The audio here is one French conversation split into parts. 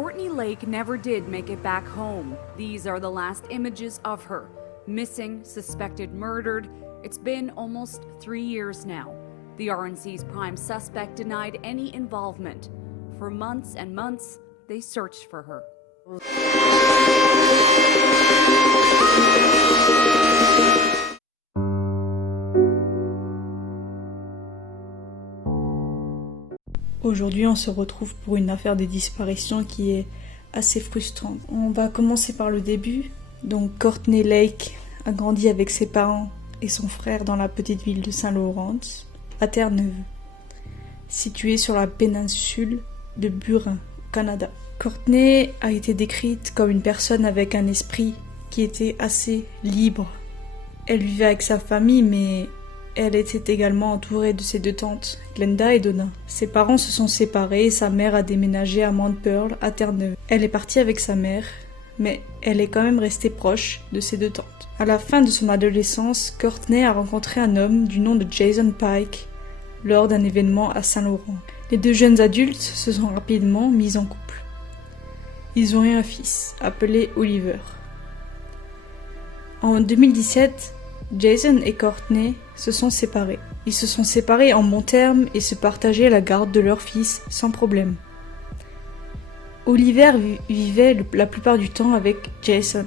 Courtney Lake never did make it back home. These are the last images of her. Missing, suspected murdered. It's been almost 3 years now. The RNC's prime suspect denied any involvement. For months and months, they searched for her. Aujourd'hui, on se retrouve pour une affaire de disparition qui est assez frustrante. On va commencer par le début. Donc, Courtney Lake a grandi avec ses parents et son frère dans la petite ville de Saint-Laurent, à Terre-Neuve, située sur la péninsule de Burin, au Canada. Courtney a été décrite comme une personne avec un esprit qui était assez libre. Elle vivait avec sa famille, mais elle était également entourée de ses deux tantes, Glenda et Donna. Ses parents se sont séparés et sa mère a déménagé à Mount Pearl, à Terre-Neuve. Elle est partie avec sa mère, mais elle est quand même restée proche de ses deux tantes. À la fin de son adolescence, Courtney a rencontré un homme du nom de Jason Pike lors d'un événement à Saint-Laurent. Les deux jeunes adultes se sont rapidement mis en couple. Ils ont eu un fils, appelé Oliver. En 2017, Jason et Courtney se sont séparés. Ils se sont séparés en bons termes et se partageaient la garde de leur fils sans problème. Oliver vivait la plupart du temps avec Jason.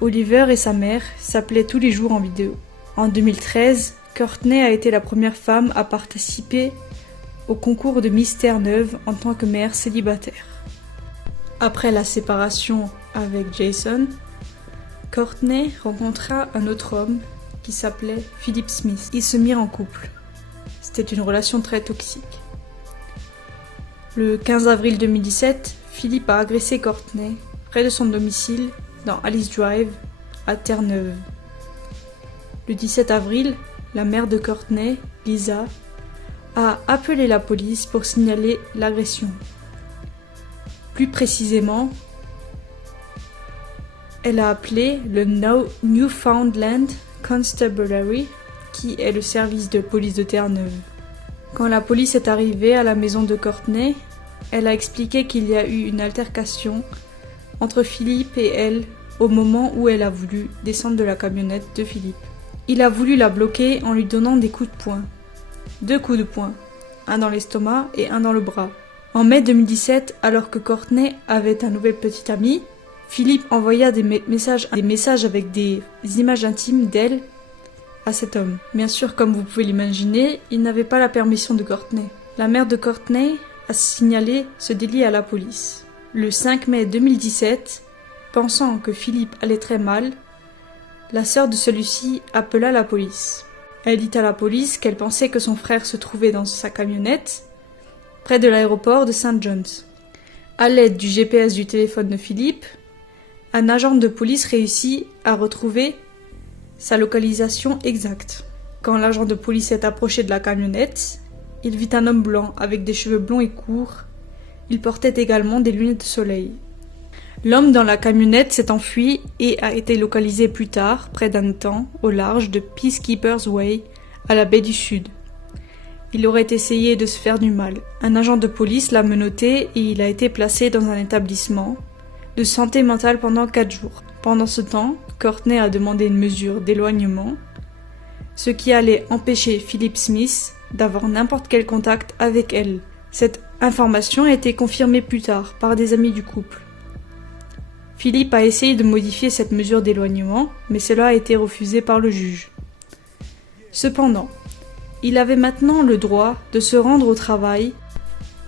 Oliver et sa mère s'appelaient tous les jours en vidéo. En 2013, Courtney a été la première femme à participer au concours de Miss Terre-Neuve en tant que mère célibataire. Après la séparation avec Jason, Courtney rencontra un autre homme qui s'appelait Philip Smith. Ils se mirent en couple. C'était une relation très toxique. Le 15 avril 2017, Philip a agressé Courtney près de son domicile dans Alice Drive, à Terre-Neuve. Le 17 avril, la mère de Courtney, Lisa, a appelé la police pour signaler l'agression. Plus précisément, elle a appelé le Newfoundland Constabulary, qui est le service de police de Terre-Neuve. Quand la police est arrivée à la maison de Courtney, elle a expliqué qu'il y a eu une altercation entre Philippe et elle au moment où elle a voulu descendre de la camionnette de Philippe. Il a voulu la bloquer en lui donnant des coups de poing. 2 coups de poing, un dans l'estomac et un dans le bras. En mai 2017, alors que Courtney avait un nouvel petit ami, Philippe envoya des messages avec des images intimes d'elle à cet homme. Bien sûr, comme vous pouvez l'imaginer, il n'avait pas la permission de Courtney. La mère de Courtney a signalé ce délit à la police. Le 5 mai 2017, pensant que Philippe allait très mal, la sœur de celui-ci appela la police. Elle dit à la police qu'elle pensait que son frère se trouvait dans sa camionnette, près de l'aéroport de St. John's. À l'aide du GPS du téléphone de Philippe, un agent de police réussit à retrouver sa localisation exacte. Quand l'agent de police s'est approché de la camionnette, il vit un homme blanc avec des cheveux blonds et courts. Il portait également des lunettes de soleil. L'homme dans la camionnette s'est enfui et a été localisé plus tard, près d'un étang, au large de Peacekeepers Way, à la baie du Sud. Il aurait essayé de se faire du mal. Un agent de police l'a menotté et il a été placé dans un établissement de santé mentale pendant 4 jours. Pendant ce temps, Courtney a demandé une mesure d'éloignement, ce qui allait empêcher Philip Smith d'avoir n'importe quel contact avec elle. Cette information a été confirmée plus tard par des amis du couple. Philippe a essayé de modifier cette mesure d'éloignement, mais cela a été refusé par le juge. Cependant, il avait maintenant le droit de se rendre au travail.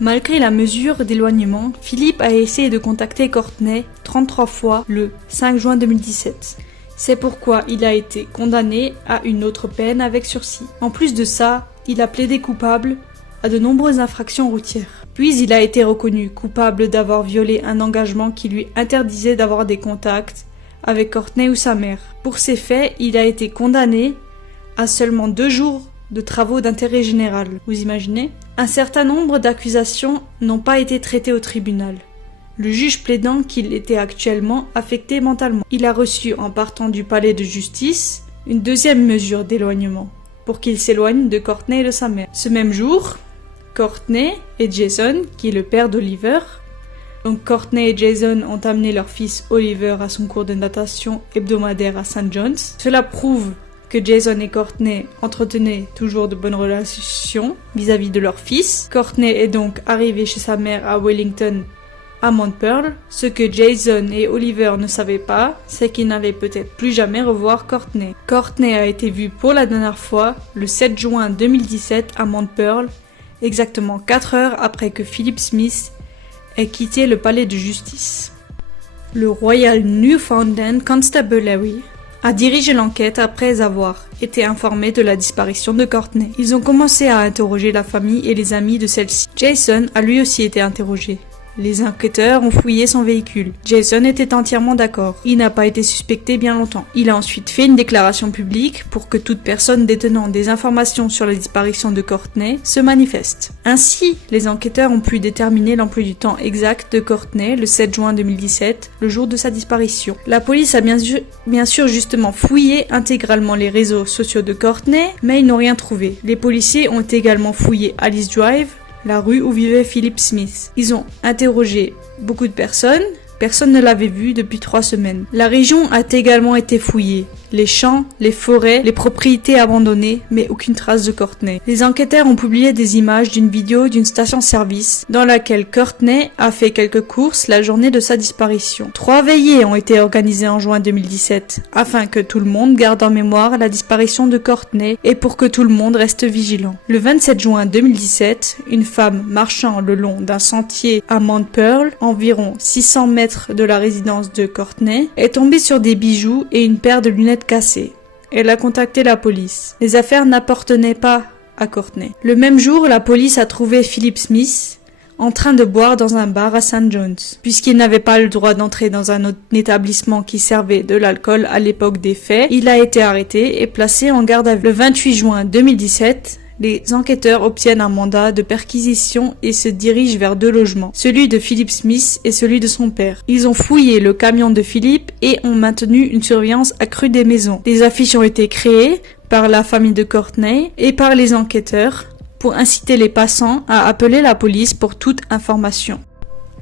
Malgré la mesure d'éloignement, Philippe a essayé de contacter Courtney 33 fois le 5 juin 2017. C'est pourquoi il a été condamné à une autre peine avec sursis. En plus de ça, il a plaidé coupable à de nombreuses infractions routières. Puis il a été reconnu coupable d'avoir violé un engagement qui lui interdisait d'avoir des contacts avec Courtney ou sa mère. Pour ces faits, il a été condamné à seulement 2 jours de travaux d'intérêt général. Vous imaginez ? Un certain nombre d'accusations n'ont pas été traitées au tribunal, le juge plaidant qu'il était actuellement affecté mentalement. Il a reçu, en partant du palais de justice, une deuxième mesure d'éloignement, pour qu'il s'éloigne de Courtney et de sa mère. Ce même jour, Courtney et Jason, qui est le père d'Oliver, Donc Courtney et Jason ont amené leur fils Oliver à son cours de natation hebdomadaire à St. John's. Cela prouve que Jason et Courtney entretenaient toujours de bonnes relations vis-à-vis de leur fils. Courtney est donc arrivé chez sa mère à Wellington, à Mount Pearl. Ce que Jason et Oliver ne savaient pas, c'est qu'ils n'allaient peut-être plus jamais revoir Courtney. Courtney a été vue pour la dernière fois le 7 juin 2017 à Mount Pearl, exactement 4 heures après que Philip Smith ait quitté le palais de justice. Le Royal Newfoundland Constabulary a dirigé l'enquête après avoir été informé de la disparition de Courtney. Ils ont commencé à interroger la famille et les amis de celle-ci. Jason a lui aussi été interrogé. Les enquêteurs ont fouillé son véhicule. Jason était entièrement d'accord. Il n'a pas été suspecté bien longtemps. Il a ensuite fait une déclaration publique pour que toute personne détenant des informations sur la disparition de Courtney se manifeste. Ainsi, les enquêteurs ont pu déterminer l'emploi du temps exact de Courtney le 7 juin 2017, le jour de sa disparition. La police a bien sûr justement fouillé intégralement les réseaux sociaux de Courtney, mais ils n'ont rien trouvé. Les policiers ont également fouillé Alice Drive, la rue où vivait Philip Smith. Ils ont interrogé beaucoup de personnes. Personne ne l'avait vu depuis 3 semaines. La région a également été fouillée. Les champs, les forêts, les propriétés abandonnées, mais aucune trace de Courtney. Les enquêteurs ont publié des images d'une vidéo d'une station-service dans laquelle Courtney a fait quelques courses la journée de sa disparition. 3 veillées ont été organisées en juin 2017 afin que tout le monde garde en mémoire la disparition de Courtney et pour que tout le monde reste vigilant. Le 27 juin 2017, une femme marchant le long d'un sentier à Mount Pearl, environ 600 mètres de la résidence de Courtney, est tombée sur des bijoux et une paire de lunettes cassées. Elle a contacté la police. Les affaires n'appartenaient pas à Courtney. Le même jour, la police a trouvé Philip Smith en train de boire dans un bar à St. John's. Puisqu'il n'avait pas le droit d'entrer dans un autre établissement qui servait de l'alcool à l'époque des faits, il a été arrêté et placé en garde à vue. Le 28 juin 2017, les enquêteurs obtiennent un mandat de perquisition et se dirigent vers 2 logements, celui de Philip Smith et celui de son père. Ils ont fouillé le camion de Philip et ont maintenu une surveillance accrue des maisons. Des affiches ont été créées par la famille de Courtney et par les enquêteurs pour inciter les passants à appeler la police pour toute information.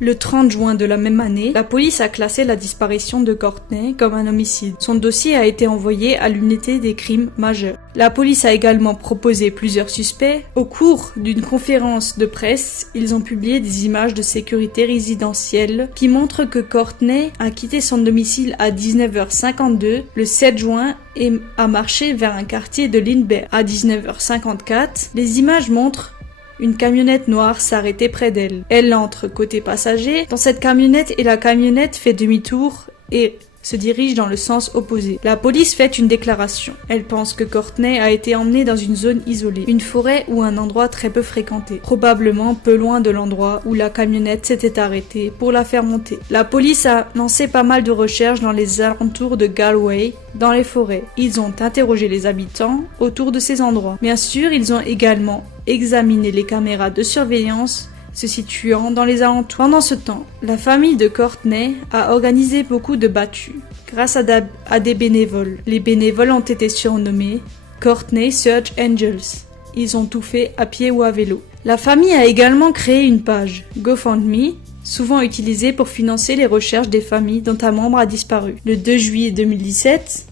Le 30 juin de la même année, la police a classé la disparition de Courtney comme un homicide. Son dossier a été envoyé à l'unité des crimes majeurs. La police a également proposé plusieurs suspects. Au cours d'une conférence de presse, ils ont publié des images de sécurité résidentielle qui montrent que Courtney a quitté son domicile à 19h52 le 7 juin et a marché vers un quartier de Lindbergh. À 19h54, les images montrent une camionnette noire s'arrêter près d'elle. Elle entre côté passager dans cette camionnette et la camionnette fait demi-tour et se dirige dans le sens opposé. La police fait une déclaration. Elle pense que Courtney a été emmenée dans une zone isolée, une forêt ou un endroit très peu fréquenté, probablement peu loin de l'endroit où la camionnette s'était arrêtée pour la faire monter. La police a lancé pas mal de recherches dans les alentours de Galway, dans les forêts. Ils ont interrogé les habitants autour de ces endroits. Bien sûr, ils ont également examiné les caméras de surveillance se situant dans les alentours. Pendant ce temps, la famille de Courtney a organisé beaucoup de battues grâce à des bénévoles. Les bénévoles ont été surnommés Courtney Search Angels. Ils ont tout fait à pied ou à vélo. La famille a également créé une page GoFundMe, souvent utilisée pour financer les recherches des familles dont un membre a disparu. Le 2 juillet 2017,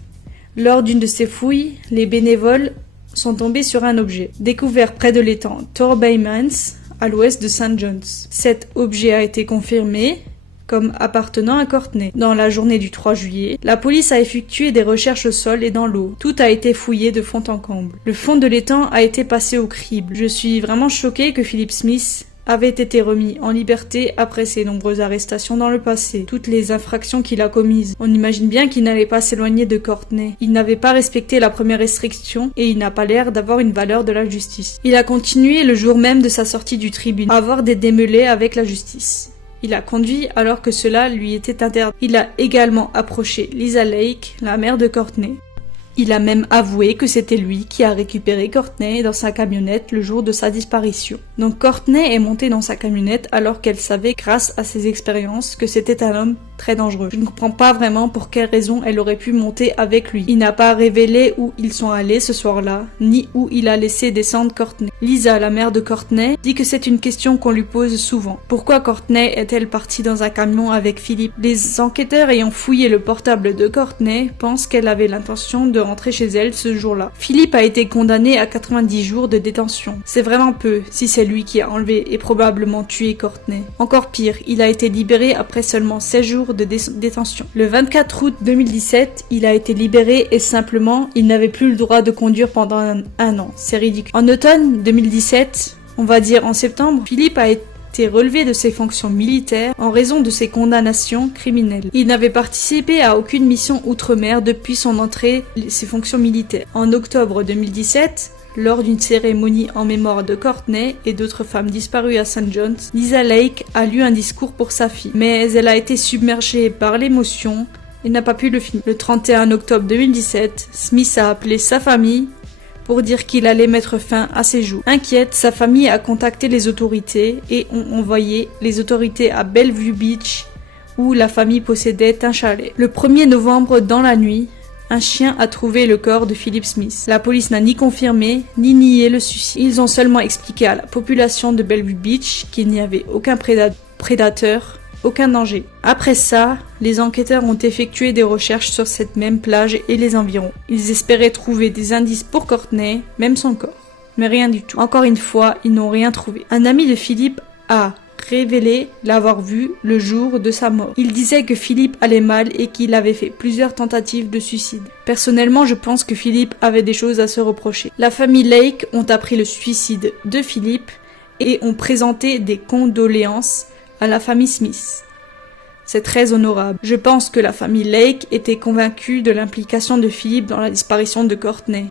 lors d'une de ces fouilles, les bénévoles sont tombés sur un objet découvert près de l'étang Torbaymans, à l'ouest de St. John's. Cet objet a été confirmé comme appartenant à Courtney. Dans la journée du 3 juillet, la police a effectué des recherches au sol et dans l'eau. Tout a été fouillé de fond en comble. Le fond de l'étang a été passé au crible. Je suis vraiment choquée que Philip Smith avait été remis en liberté après ses nombreuses arrestations dans le passé. Toutes les infractions qu'il a commises. On imagine bien qu'il n'allait pas s'éloigner de Courtney. Il n'avait pas respecté la première restriction et il n'a pas l'air d'avoir une valeur de la justice. Il a continué le jour même de sa sortie du tribunal à avoir des démêlés avec la justice. Il a conduit alors que cela lui était interdit. Il a également approché Lisa Lake, la mère de Courtney. Il a même avoué que c'était lui qui a récupéré Courtney dans sa camionnette le jour de sa disparition. Donc Courtney est montée dans sa camionnette alors qu'elle savait, grâce à ses expériences, que c'était un homme très dangereux. Je ne comprends pas vraiment pour quelle raison elle aurait pu monter avec lui. Il n'a pas révélé où ils sont allés ce soir-là, ni où il a laissé descendre Courtney. Lisa, la mère de Courtney, dit que c'est une question qu'on lui pose souvent. Pourquoi Courtney est-elle partie dans un camion avec Philippe? Les enquêteurs ayant fouillé le portable de Courtney pensent qu'elle avait l'intention de rentrer chez elle ce jour-là. Philippe a été condamné à 90 jours de détention. C'est vraiment peu si c'est lui qui a enlevé et probablement tué Courtney. Encore pire, il a été libéré après seulement 16 jours de détention. Le 24 août 2017, il a été libéré et simplement, il n'avait plus le droit de conduire pendant un an. C'est ridicule. En automne 2017, on va dire en septembre, Philippe a été relevé de ses fonctions militaires en raison de ses condamnations criminelles. Il n'avait participé à aucune mission outre-mer depuis son entrée ses fonctions militaires. En octobre 2017, lors d'une cérémonie en mémoire de Courtney et d'autres femmes disparues à St. John's, Lisa Lake a lu un discours pour sa fille, mais elle a été submergée par l'émotion et n'a pas pu le finir. Le 31 octobre 2017, Smith a appelé sa famille pour dire qu'il allait mettre fin à ses jours. Inquiète, sa famille a contacté les autorités et ont envoyé les autorités à Bellevue Beach où la famille possédait un chalet. Le 1er novembre, dans la nuit, un chien a trouvé le corps de Philip Smith. La police n'a ni confirmé ni nié le suicide. Ils ont seulement expliqué à la population de Bellevue Beach qu'il n'y avait aucun prédateur, aucun danger. Après ça, les enquêteurs ont effectué des recherches sur cette même plage et les environs. Ils espéraient trouver des indices pour Courtney, même son corps. Mais rien du tout. Encore une fois, ils n'ont rien trouvé. Un ami de Philippe a révélé l'avoir vu le jour de sa mort. Il disait que Philippe allait mal et qu'il avait fait plusieurs tentatives de suicide. Personnellement, je pense que Philippe avait des choses à se reprocher. La famille Lake ont appris le suicide de Philippe et ont présenté des condoléances à la famille Smith. C'est très honorable. Je pense que la famille Lake était convaincue de l'implication de Philippe dans la disparition de Courtney.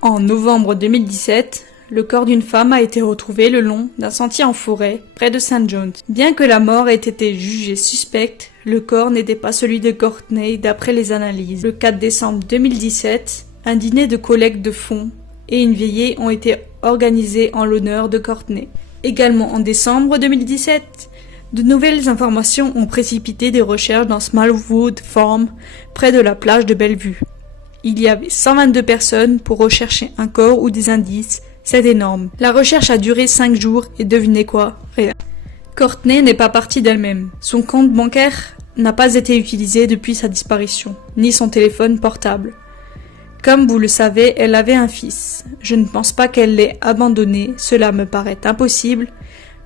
En novembre 2017, le corps d'une femme a été retrouvé le long d'un sentier en forêt, près de St. John's. Bien que la mort ait été jugée suspecte, le corps n'était pas celui de Courtney d'après les analyses. Le 4 décembre 2017, un dîner de collecte de fonds et une veillée ont été organisés en l'honneur de Courtney. Également en décembre 2017, de nouvelles informations ont précipité des recherches dans Smallwood Farm, près de la plage de Bellevue. Il y avait 122 personnes pour rechercher un corps ou des indices. C'est énorme. La recherche a duré 5 jours et devinez quoi? Rien. Courtney n'est pas partie d'elle-même. Son compte bancaire n'a pas été utilisé depuis sa disparition, ni son téléphone portable. Comme vous le savez, elle avait un fils. Je ne pense pas qu'elle l'ait abandonné, cela me paraît impossible,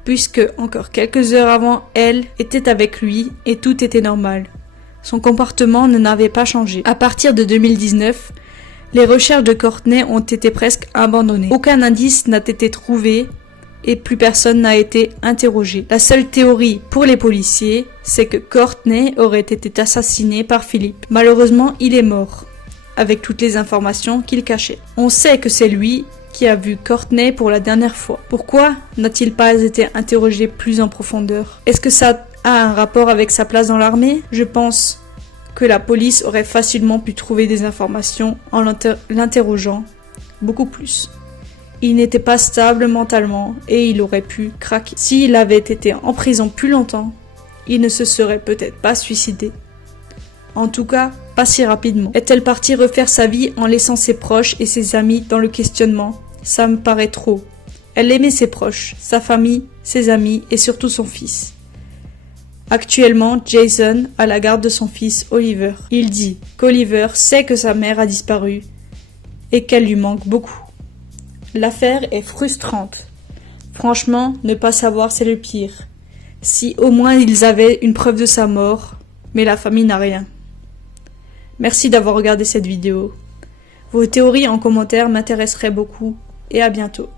puisque encore quelques heures avant, elle était avec lui et tout était normal. Son comportement n'avait pas changé. À partir de 2019, les recherches de Courtney ont été presque abandonnées. Aucun indice n'a été trouvé et plus personne n'a été interrogé. La seule théorie pour les policiers, c'est que Courtney aurait été assassinée par Philippe. Malheureusement, il est mort, avec toutes les informations qu'il cachait. On sait que c'est lui qui a vu Courtney pour la dernière fois. Pourquoi n'a-t-il pas été interrogé plus en profondeur? Est-ce que ça a un rapport avec sa place dans l'armée? Je pense que la police aurait facilement pu trouver des informations en l'interrogeant beaucoup plus. Il n'était pas stable mentalement et il aurait pu craquer. S'il avait été en prison plus longtemps, il ne se serait peut-être pas suicidé. En tout cas, pas si rapidement. Est-elle partie refaire sa vie en laissant ses proches et ses amis dans le questionnement? Ça me paraît trop. Elle aimait ses proches, sa famille, ses amis et surtout son fils. Actuellement, Jason a la garde de son fils Oliver. Il dit qu'Oliver sait que sa mère a disparu et qu'elle lui manque beaucoup. L'affaire est frustrante. Franchement, ne pas savoir c'est le pire. Si au moins ils avaient une preuve de sa mort, mais la famille n'a rien. Merci d'avoir regardé cette vidéo. Vos théories en commentaire m'intéresseraient beaucoup et à bientôt.